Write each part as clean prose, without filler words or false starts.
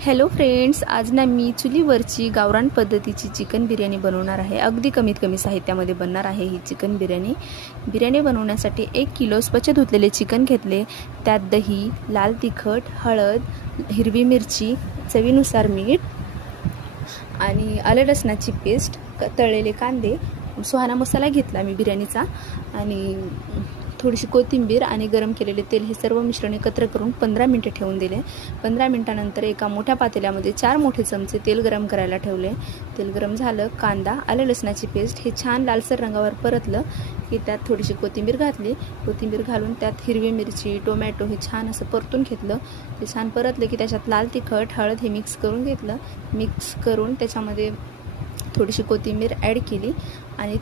Hello friends, आज ना मी चुलीवरची गावरान पद्धतीची चिकन बिर्याणी बनवणार आहे। अगदी कमीत कमी साहित्यामध्ये बनणार आहे ही चिकन बिर्याणी। बिर्याणी बनवण्यासाठी 1 किलो स्वच्छ धुतलेले चिकन घेतले। त्यात दही, लाल तिखट, हळद, हिरवी मिरची, चवीनुसार मीठ आणि आलं लसणाची पेस्ट, तळलेले कांदे, सुहाना मसाला घेतला मी बिर्याणीचा आणि थोडीशी कोथिंबीर आणि गरम केलेले तेल हे सर्व मिश्रण एकत्र करून 15 मिनिटे ठेवून दिले। 15 मिनिटानंतर एका मोठ्या पातेल्यामध्ये 4 मोठे चमचे तेल गरम करायला ठेवले। तेल गरम झालं, कांदा, आलं लसणाची पेस्ट हे छान लालसर रंगावर परतलं की त्यात थोडीशी कोथिंबीर घातली। कोथिंबीर घालून त्यात हिरवी मिरची, टोमॅटो हे छान असं परतून घेतलं। ते छान परतले की त्याच्यात लाल तिखट, हळद हे मिक्स करून घेतलं। मिक्स करून त्याच्यामध्ये थोडीशी कोथिंबीर ॲड केली आणि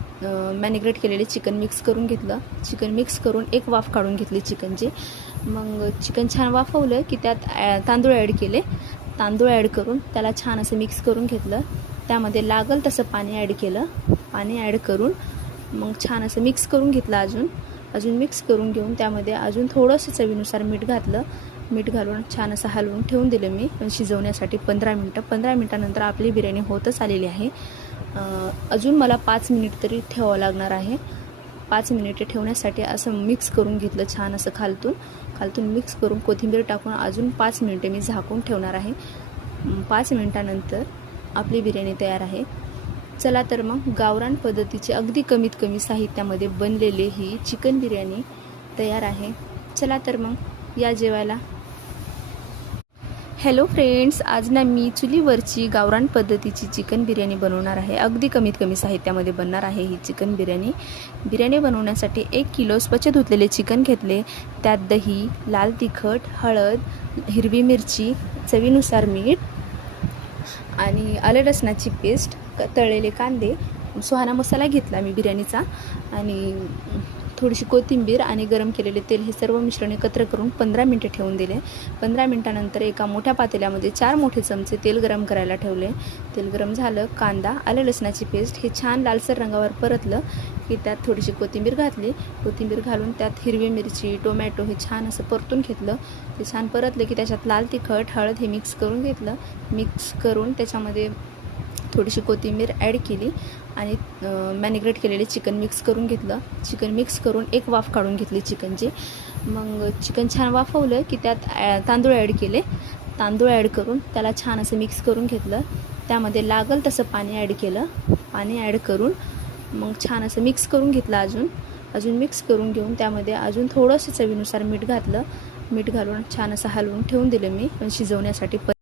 मॅरिनेट केलेले चिकन मिक्स करून घेतलं। चिकन मिक्स करून एक वाफ काढून घेतली चिकनची। मग चिकन छान वाफवलं की त्यात तांदूळ ॲड केले। तांदूळ ॲड करून त्याला छान असं मिक्स करून घेतलं। त्यामध्ये लागल तसं पाणी ॲड केलं। पाणी ॲड करून मग छान असं मिक्स करून घेतलं। अजून मिक्स करून घेऊन त्यामध्ये अजून थोडंसं चवीनुसार मीठ घातलं। मीठ घालून छान असं हलवून ठेवून दिलं मी शिजवण्यासाठी 15 मिनटं। 15 मिनटानंतर आपली बिर्याणी होतच आलेली आहे। अजून मला 5 मिनिट तरी ठेवावं लागणार आहे। 5 मिनिटे ठेवण्यासाठी असं मिक्स करून घेतलं छान असं खालतून मिक्स करून कोथिंबीर टाकून अजून 5 मिनिटे मी झाकून ठेवणार आहे। 5 मिनिटानंतर आपली बिर्याणी तयार आहे। चला तर मग गावरान पद्धतीची अगदी कमीत कमी साहित्यामध्ये बनलेली ही चिकन बिर्याणी तयार आहे। चला तर मग या जेवायला। हॅलो फ्रेंड्स, आज ना मी चुलीवरची गावरान पद्धतीची चिकन बिर्याणी बनवणार आहे। अगदी कमीत कमी साहित्यामध्ये बनणार आहे ही चिकन बिर्याणी। बिर्याणी बनवण्यासाठी 1 किलो स्वच्छ धुतलेले चिकन घेतले। त्यात दही, लाल तिखट, हळद, हिरवी मिरची, चवीनुसार मीठ आणि आलं लसणाची पेस्ट, तळलेले कांदे, सुहाना मसाला घेतला मी बिर्याणीचा आणि थोडीशी कोथिंबीर आणि गरम केलेले तेल हे सर्व मिश्रण एकत्र करून 15 मिनिटे ठेवून दिले। 15 मिनिटानंतर एका मोठ्या पातेल्यामध्ये 4 मोठे चमचे तेल गरम करायला ठेवले। तेल गरम झालं, कांदा, आलं लसणाची पेस्ट हे छान लालसर रंगावर परतलं की त्यात थोडीशी कोथिंबीर घातली। कोथिंबीर घालून त्यात हिरवी मिरची, टोमॅटो हे छान असं परतून घेतलं। ते छान परतले की त्याच्यात लाल तिखट, हळद हे मिक्स करून घेतलं। मिक्स करून त्याच्यामध्ये थोडीशी कोथिंबीर ॲड केली आणि मॅरिनेट केलेले चिकन मिक्स करून घेतलं। चिकन मिक्स करून एक वाफ काढून घेतली चिकनची। मग चिकन छान वाफवलं की त्यात तांदूळ ॲड केले। तांदूळ ॲड करून त्याला छान असं मिक्स करून घेतलं। त्यामध्ये लागल तसं पाणी ॲड केलं। पाणी ॲड करून मग छान असं मिक्स करून घेतलं। अजून मिक्स करून घेऊन त्यामध्ये अजून थोडंसं चवीनुसार मीठ घातलं। मीठ घालून छान असं हलवून ठेवून दिलं मी शिजवण्यासाठी।